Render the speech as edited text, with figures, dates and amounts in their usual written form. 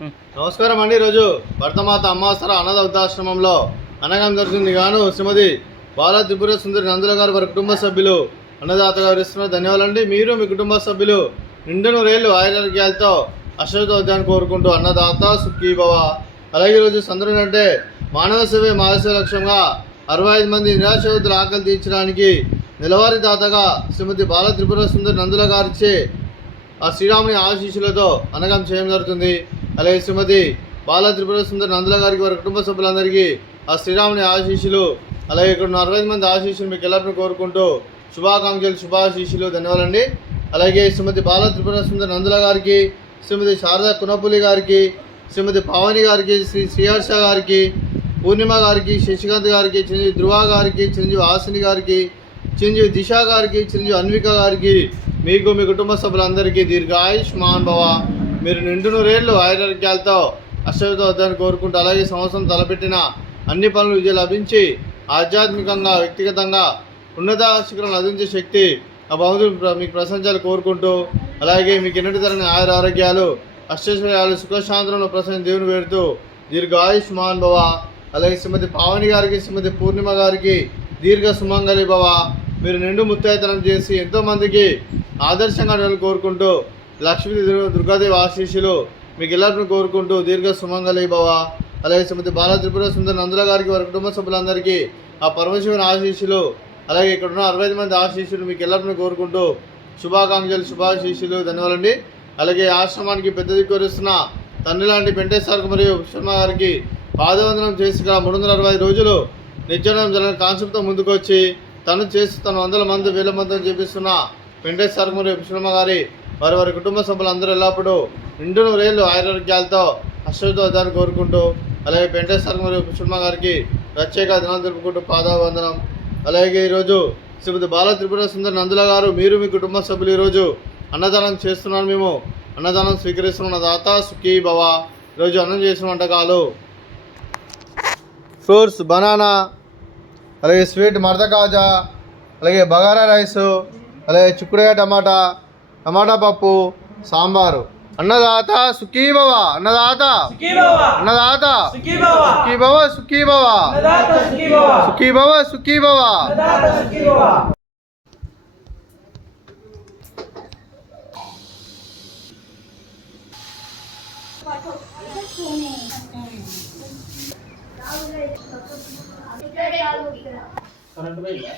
నమస్కారం అండి. ఈరోజు భర్తమాత అమ్మాసర అనాథ వృద్ధాశ్రమంలో అన్నదానం జరుగుతుంది గాను శ్రీమతి బాల త్రిపుర సుందరి నందుల గారు వారి కుటుంబ సభ్యులు అన్నదాతగా వివరిస్తున్నారు. ధన్యవాదాలండి. మీరు మీ కుటుంబ సభ్యులు నిండు నూరేళ్లు ఆరోగ్యాలతో అశ్వతోద్యాన్ని కోరుకుంటూ అన్నదాత సుఖీ భవ. అలాగే ఈరోజు సందర్భం అంటే మానవ సేవే మానవ లక్ష్యంగా 65 మంది నిరాశ్రతుల ఆకలి తీర్చడానికి నెలవారీ దాతగా శ్రీమతి బాల త్రిపుర సుందరి నందుల గారిచే ఆ శ్రీరాముని ఆశీస్సులతో అన్నదానం చేయడం జరుగుతుంది. అలాగే శ్రీమతి బాల త్రిపుర సుందరి నందుల గారికి వారి కుటుంబ సభ్యులందరికీ ఆ శ్రీరాముని ఆశీస్సులు, అలాగే ఇక్కడ 65 మంది ఆశీస్సులు మీకు ಎಲ್ಲರನ್ನು కోరుకుంటూ శుభాకాంక్షలు, శుభాశీస్సులు. ధన్యవాదాలండి. అలాగే శ్రీమతి బాల త్రిపుర సుందరి నందుల గారికి, శ్రీమతి శారదా కునపులి గారికి, శ్రీమతి పావని గారికి, శ్రీ శ్రీహర్ష గారికి, పూర్ణిమ గారికి, శశికాంత్ గారికి, చిరంజీవి ధృవ గారికి, చిరంజీవి హాసిని గారికి, చిరంజీవి దిశ గారికి, చిరంజీవి అన్విక గారికి, మీకు మీ కుటుంబ సభ్యులందరికీ దీర్ఘాయుష్మాన్ భవ. మీరు నిండు నూరేళ్లు ఆరోగ్యాలతో అశ్వతోద్యాన్ని కోరుకుంటూ, అలాగే సంవత్సరం తలపెట్టిన అన్ని పనులు విజయం లభించి ఆధ్యాత్మికంగా వ్యక్తిగతంగా ఉన్నత శిఖరం లభించే శక్తి ఆ భగవంతుడు మీకు ప్రశంసాలు కోరుకుంటూ, అలాగే మీకు ఎన్నటి తరగని ఆరోగ్యాలు, అష్టైశ్వర్యాలు, సుఖశాంతులను ప్రసన్న దేవుని వేడుతూ దీర్ఘాయుష్మాన్ భవ. అలాగే శ్రీమతి పావని గారికి, శ్రీమతి పూర్ణిమ గారికి దీర్ఘ సుమంగళి భవ. మీరు నిండు ముత్తైతనం చేసి ఎంతోమందికి ఆదర్శంగా కోరుకుంటూ లక్ష్మీ దుర్గాదేవి ఆశీస్సులు మీకు ಎಲ್ಲರನ್ನು కోరుకుంటూ దీర్ఘ సుమంగళి భవ. అలాగే శ్రీమతి బాల త్రిపుర సుందరి నందుల గారికి వారి కుటుంబ సభ్యులందరికీ ఆ పరమశివుని ఆశీస్సులు, అలాగే ఇక్కడ ఉన్న 65 మంది ఆశీస్సులు మీకు ಎಲ್ಲರನ್ನು కోరుకుంటూ శుభాకాంక్షలు, శుభాశీస్సులు. ధన్యవాదాలండి. అలాగే ఆశ్రమానికి పెద్ద దిక్కువరిస్తున్న తండ్రి లాంటి వెంకటేశ్వర మరియు శర్మ గారికి పాదవందనం చేసి 365 రోజులు నిత్యానం జరిగిన కాన్సెప్ట్తో ముందుకు వచ్చి తను చేసి తను 100 మంది 1000 మందిని చేపిస్తున్న వెంకటేశ్వర మరియు శర్మ గారి వారి కుటుంబ సభ్యులందరూ ఎల్లప్పుడూ నిండు నూరేళ్లు ఆరోగ్యాలతో అశ్వతోద్యాన్ని కోరుకుంటూ, అలాగే వెంకటేశ్వర మరియు శర్మ గారికి ప్రత్యేక దినాలు జరుపుకుంటూ పాదవందనం. అలాగే ఈరోజు శ్రీమతి బాల త్రిపుర సుందరి నందుల గారు, మీరు మీ కుటుంబ సభ్యులు ఈరోజు అన్నదానం చేస్తున్నాను. మేము అన్నదానం స్వీకరిస్తున్న దాత సుఖీ భవ. ఈరోజు అన్నం చేసిన వంటకాలు ఫ్రూట్స్, బనానా, అలాగే స్వీట్ మడత కాజా, అలాగే బగారా రైసు, అలాగే చిక్కుడుకాయ టమాటా పప్పు, సాంబారు. అన్నదాత సుఖీ భవ. అన్నదాత అన్నదాత సుఖీ భవ, సుఖీ భవ, సుఖీ భవ, సుఖీ భవ. కరెంట్ పోయిందా?